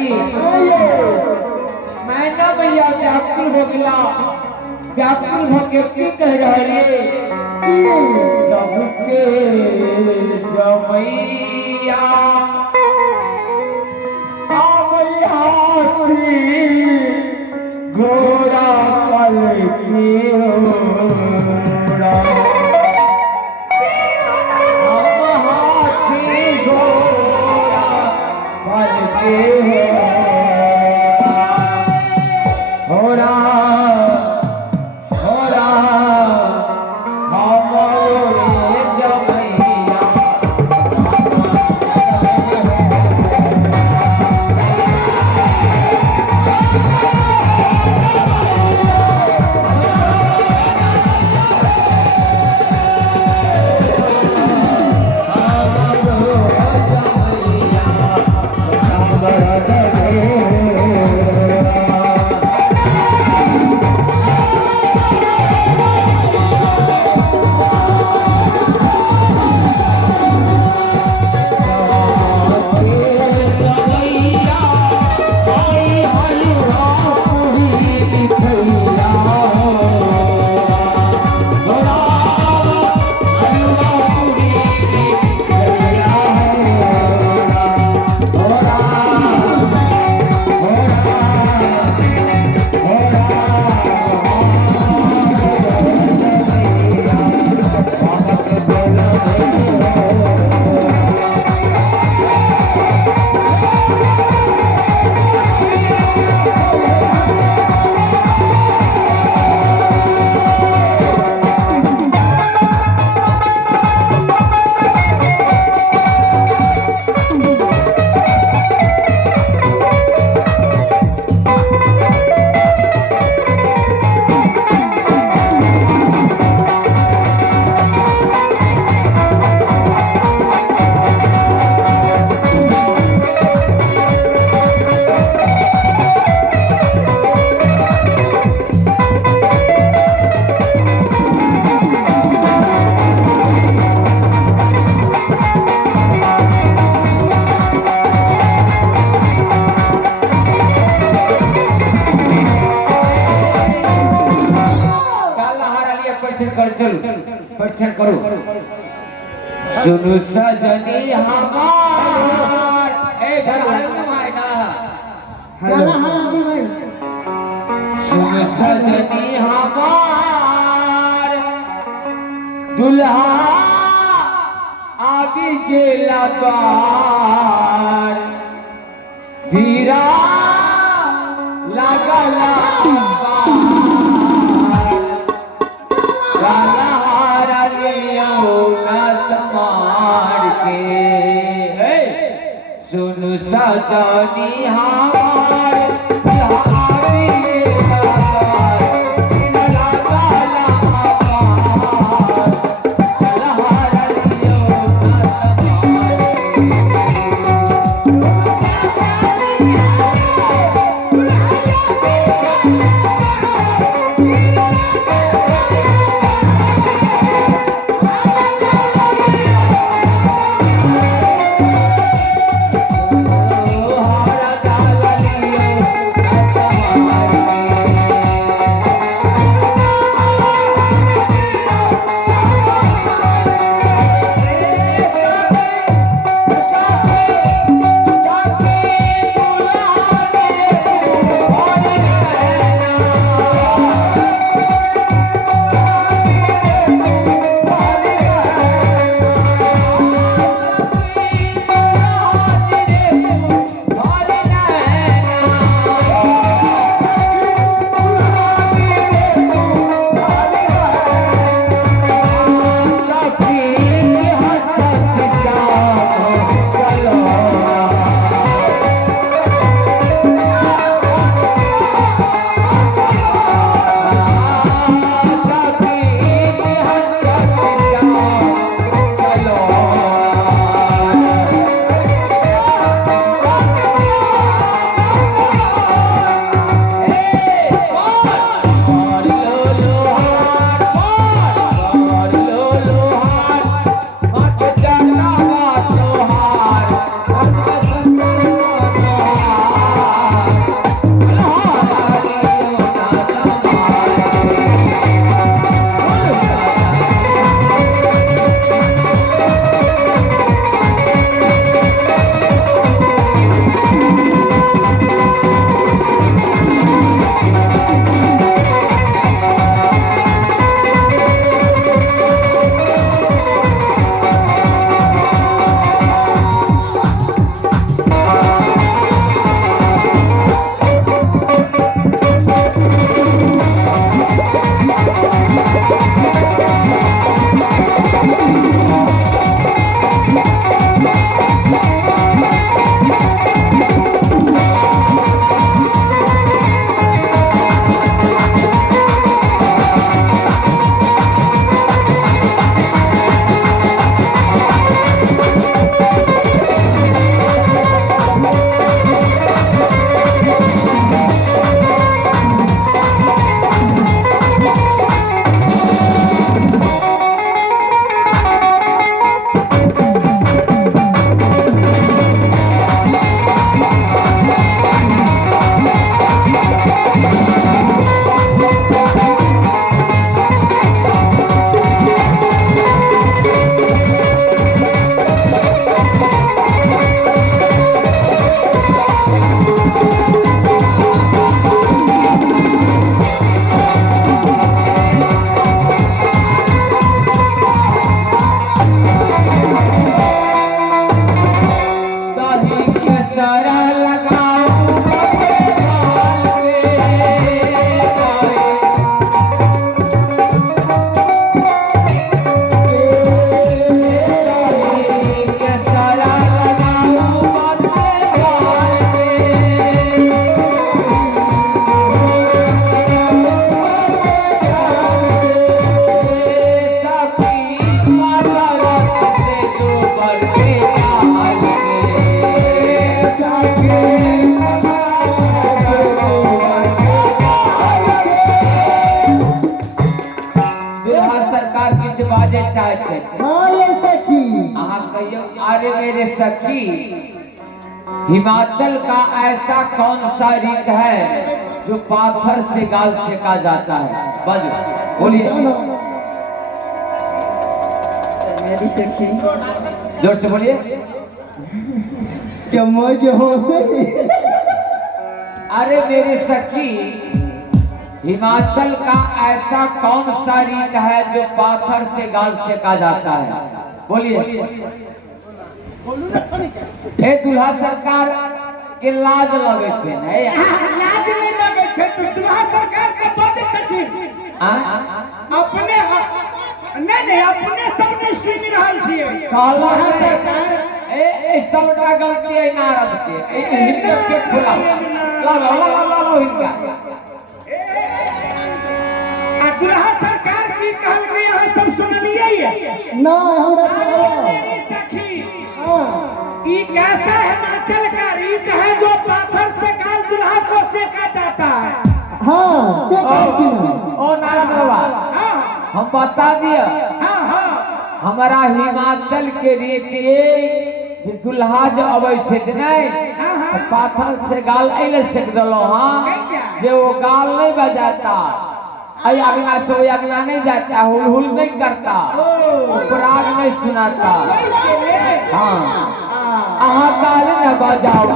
जी मैं ना भैया व्याकुल हो गया व्याकुल होके की कह रही सबके जमैया घोड़ा पल की हाथी घोड़ा पल के घोड़ा घोड़ा हमारे जमैया परीक्षण करो सुनु सजनी हमार ए घर मायना हेलो सुनु सजनी हमार दुल्हा आगे गेला द्वार धीरा लागला सुनु सजनी हमार के गाल में जाके दुल्हा सरकार की बाजे चाहते कहियो अरे मेरे सखी हिमाचल का ऐसा कौन सा रीत है जो पाथर से गाल सेका जाता है? बोलिए मेरी सखी जोर से बोलिए। क्या मौज हो से अरे मेरे सखी हिमाचल का ऐसा कौन सा रीत है जो पाथर से गाल सेका जाता है? बोलिए। हे दुल्हा सरकार के लाज लगे छे नहीं? लाज नहीं लगे छे तो दुल्हा सरकार के बड़ कठिन अपने नहीं अपने सबने सुन रहल छिए कहला ए सबटा गलती है नारद के हिंदे के खुला ला हिंदा आ दुल्हा सरकार की कहल के यहाँ सब सुनलिए ना हमरा सखी ये कैसा हिमाचल का रीत है जो पाथर से गाल दुल्हा को सेका जाता है? हाँ ओ नारद बाबा हम बता दिया हमारा हिमाचल के रीति दुल्हा जो अबै छे नहीं पाथर से गाल ऐले सेक दलो हां जे वो गाल नहीं बजाता आई अगना तो अगना नहीं जाता हुल नहीं करता उपराग नहीं सुनाता। हाँ गाल न बजाओ